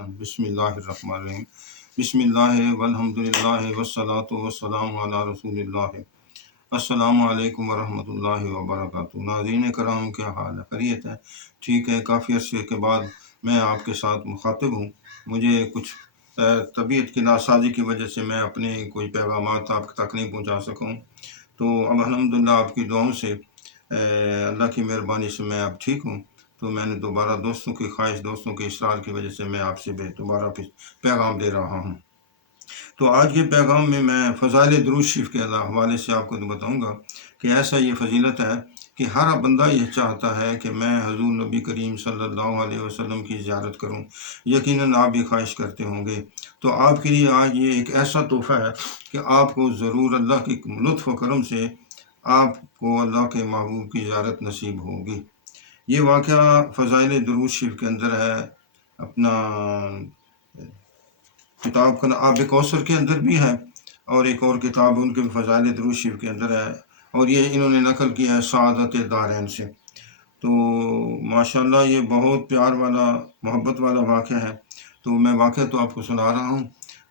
بسم اللہ الرحمن الرحیم بسم اللہ والحمدللہ والصلاۃ والسلام علی رسول اللہ۔ السلام علیکم ورحمۃ اللہ وبرکاتہ۔ ناظرین کرام، کیا حال ہے؟ خیریت ہے؟ ٹھیک ہے۔ کافی عرصے کے بعد میں آپ کے ساتھ مخاطب ہوں۔ مجھے کچھ طبیعت کی ناسازی کی وجہ سے میں اپنے کوئی پیغامات آپ تک نہیں پہنچا سکوں، تو اب الحمدللہ آپ کی دعاؤں سے اللہ کی مہربانی سے میں اب ٹھیک ہوں۔ تو میں نے دوبارہ دوستوں کی خواہش، دوستوں کے اصرار کی وجہ سے میں آپ سے دوبارہ پیغام دے رہا ہوں۔ تو آج کے پیغام میں فضائل درود شریف کے حوالے سے آپ کو بتاؤں گا کہ ایسا یہ فضیلت ہے کہ ہر بندہ یہ چاہتا ہے کہ میں حضور نبی کریم صلی اللہ علیہ وسلم کی زیارت کروں۔ یقیناً آپ بھی خواہش کرتے ہوں گے۔ تو آپ کے لیے آج یہ ایک ایسا تحفہ ہے کہ آپ کو ضرور اللہ کی لطف و کرم سے آپ کو اللہ کے محبوب کی زیارت نصیب ہوگی۔ یہ واقعہ فضائل درود شریف کے اندر ہے، اپنا کتاب کا آب کوثر کے اندر بھی ہے، اور ایک اور کتاب ان کے فضائل درود شریف کے اندر ہے، اور یہ انہوں نے نقل کیا ہے سعادت دارین سے۔ تو ماشاءاللہ یہ بہت پیار والا، محبت والا واقعہ ہے۔ تو میں واقعہ تو آپ کو سنا رہا ہوں۔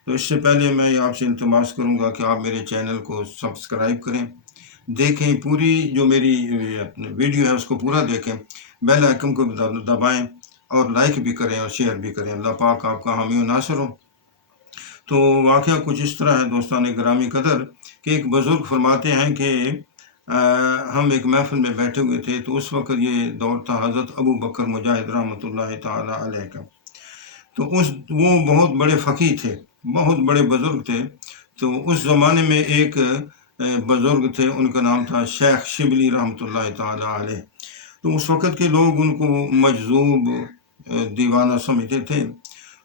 تو اس سے پہلے میں آپ سے التماس کروں گا کہ آپ میرے چینل کو سبسکرائب کریں، دیکھیں پوری جو میری ویڈیو ہے اس کو پورا دیکھیں، بیل آئکن کو دبائیں، اور لائک بھی کریں اور شیئر بھی کریں۔ اللہ پاک آپ کا حامی و ناصر ہو۔ تو واقعہ کچھ اس طرح ہے دوستان گرامی قدر کہ ایک بزرگ فرماتے ہیں کہ ہم ایک محفل میں بیٹھے ہوئے تھے، تو اس وقت یہ دور تھا حضرت ابو بکر مجاہد رحمۃ اللہ تعالی علیہ کا۔ تو وہ بہت بڑے فقیہ تھے، بہت بڑے بزرگ تھے۔ تو اس زمانے میں ایک بزرگ تھے، ان کا نام تھا شیخ شبلی رحمۃ اللہ تعالی علیہ۔ تو اس وقت کے لوگ ان کو مجذوب، دیوانہ سمجھتے تھے۔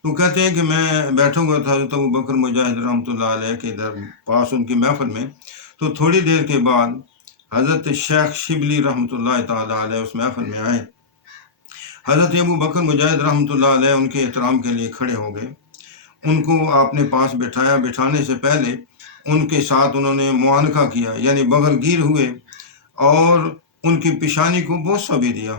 تو کہتے ہیں کہ میں بیٹھا ہوا تھا حضرت ابو بکر مجاہد رحمۃ اللہ علیہ کے پاس ان کی محفل میں۔ تو تھوڑی دیر کے بعد حضرت شیخ شبلی رحمۃ اللہ تعالی علیہ اس محفل میں آئے۔ حضرت ابو بکر مجاہد رحمۃ اللہ علیہ ان کے احترام کے لیے کھڑے ہو گئے، ان کو آپ نے پاس بٹھایا۔ بٹھانے سے پہلے ان کے ساتھ انہوں نے معانقہ کیا، یعنی بغل گیر ہوئے، اور ان کی پیشانی کو بوسہ بھی دیا۔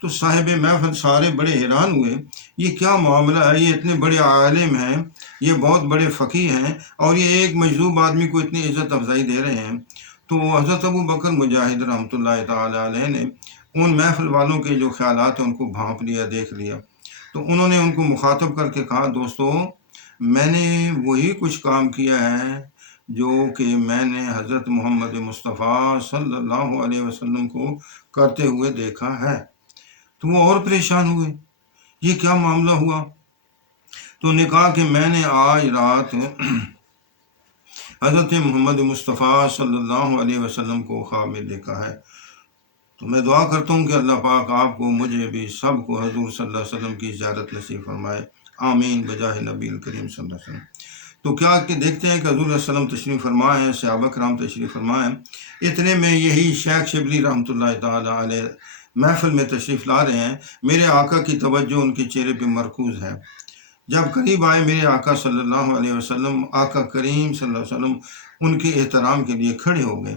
تو صاحب محفل سارے بڑے حیران ہوئے، یہ کیا معاملہ ہے؟ یہ اتنے بڑے عالم ہیں، یہ بہت بڑے فقیہ ہیں، اور یہ ایک مجذوب آدمی کو اتنی عزت افزائی دے رہے ہیں۔ تو حضرت ابو بکر مجاہد رحمۃ اللہ تعالی علیہ نے ان محفل والوں کے جو خیالات ہیں ان کو بھانپ لیا، دیکھ لیا۔ تو انہوں نے ان کو مخاطب کر کے کہا، دوستو، میں نے وہی کچھ کام کیا ہے جو کہ میں نے حضرت محمد مصطفیٰ صلی اللہ علیہ وسلم کو کرتے ہوئے دیکھا ہے۔ تو وہ اور پریشان ہوئے، یہ کیا معاملہ ہوا؟ تو نے کہا کہ میں نے آج رات حضرت محمد مصطفیٰ صلی اللہ علیہ وسلم کو خواب میں دیکھا ہے۔ تو میں دعا کرتا ہوں کہ اللہ پاک آپ کو، مجھے بھی، سب کو حضور صلی اللہ علیہ وسلم کی زیارت نصیب فرمائے، آمین بجاہ نبی کریم صلی اللہ علیہ وسلم۔ تو کیا کہ دیکھتے ہیں کہ حضور علیہ وسلم تشریف فرمائے ہیں، صحابہ کرام تشریف فرمائے ہیں۔ اتنے میں یہی شیخ شبلی رحمۃ اللہ تعالی علیہ محفل میں تشریف لا رہے ہیں۔ میرے آقا کی توجہ ان کے چہرے پہ مرکوز ہے۔ جب قریب آئے میرے آقا صلی اللہ علیہ وسلم، آقا کریم صلی اللہ علیہ وسلم ان کے احترام کے لیے کھڑے ہو گئے،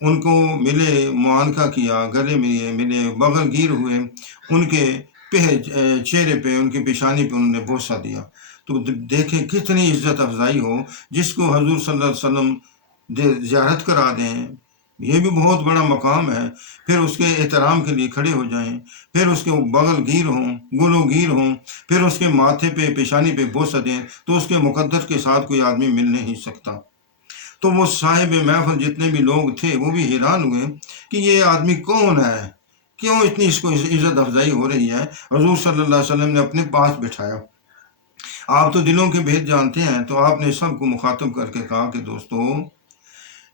ان کو ملے، معانقہ کیا، گلے ملے، بغل گیر ہوئے، ان کے چہرے پہ، ان کی پیشانی پہ انہوں نے بوسہ دیا۔ تو دیکھیں کتنی عزت افزائی ہو، جس کو حضور صلی اللہ علیہ وسلم زیارت کرا دیں، یہ بھی بہت بڑا مقام ہے۔ پھر اس کے احترام کے لیے کھڑے ہو جائیں، پھر اس کے بغل گیر ہوں، گلو گیر ہوں، پھر اس کے ماتھے پہ، پیشانی پہ بوسہ دیں، تو اس کے مقدر کے ساتھ کوئی آدمی مل نہیں سکتا۔ تو وہ صاحب محفل جتنے بھی لوگ تھے وہ بھی حیران ہوئے کہ یہ آدمی کون ہے، کیوں اتنی اس کو عزت افزائی ہو رہی ہے۔ حضور صلی اللہ علیہ وسلم نے اپنے پاس بٹھایا۔ آپ تو دلوں کے بھید جانتے ہیں، تو آپ نے سب کو مخاطب کر کے کہا کہ دوستو،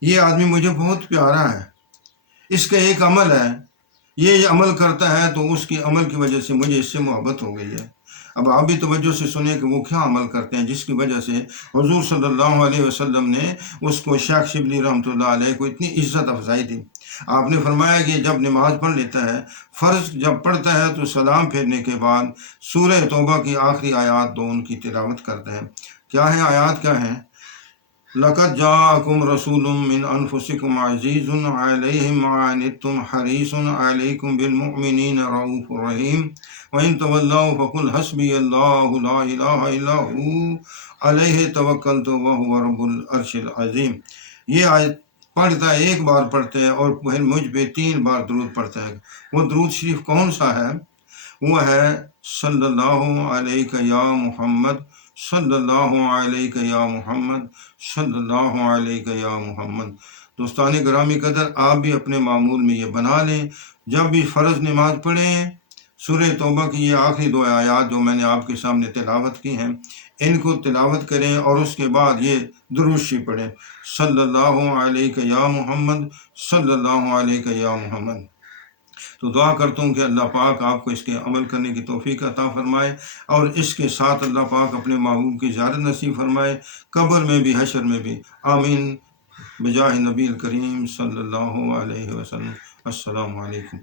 یہ آدمی مجھے بہت پیارا ہے، اس کا ایک عمل ہے، یہ عمل کرتا ہے، تو اس کی عمل کی وجہ سے مجھے اس سے محبت ہو گئی ہے۔ اب آپ بھی توجہ سے سنیں کہ وہ کیا عمل کرتے ہیں جس کی وجہ سے حضور صلی اللہ علیہ وسلم نے اس کو، شیخ شبلی رحمۃ اللہ علیہ کو، اتنی عزت افزائی دی۔ آپ نے فرمایا کہ جب نماز پڑھ لیتا ہے، فرض جب پڑھتا ہے، تو سلام پھیرنے کے بعد سورہ توبہ کی آخری آیات 2 ان کی تلاوت کرتا ہے۔ کیا ہیں آیات؟ کیا ہیں؟ لقد جاءکم رسول من انفسکم عزیز علیہ ما عنتم حریص علیکم بالمؤمنین رؤوف رحیم وإن تولوا فقل حسبی اللہ لا الہ الا ہو علیہ توکلت وہو رب العرش العظیم۔ یہ آیت پڑھتا ہے، ایک بار پڑھتے ہیں اور پھر مجھ پہ 3 بار درود پڑھتا ہے۔ وہ درود شریف کون سا ہے؟ وہ ہے صلی اللہ علیہ یا محمد، صلی اللہ علیہ یا محمد، صلی اللہ علیہ یا محمد۔ دوستان گرامی قدر، آپ بھی اپنے معمول میں یہ بنا لیں، جب بھی فرض نماز پڑھیں سورہ توبہ کی یہ آخری 2 آیات جو میں نے آپ کے سامنے تلاوت کی ہیں، ان کو تلاوت کریں اور اس کے بعد یہ درود شریف پڑھیں، صلی اللہ علیہ یا محمد، صلی اللہ علیہ یا محمد۔ تو دعا کرتا ہوں کہ اللہ پاک آپ کو اس کے عمل کرنے کی توفیق عطا فرمائے، اور اس کے ساتھ اللہ پاک اپنے محبوب کی زیارت نصیب فرمائے، قبر میں بھی حشر میں بھی، آمین بجاہ نبی الکریم صلی اللہ علیہ وسلم۔ السلام علیکم۔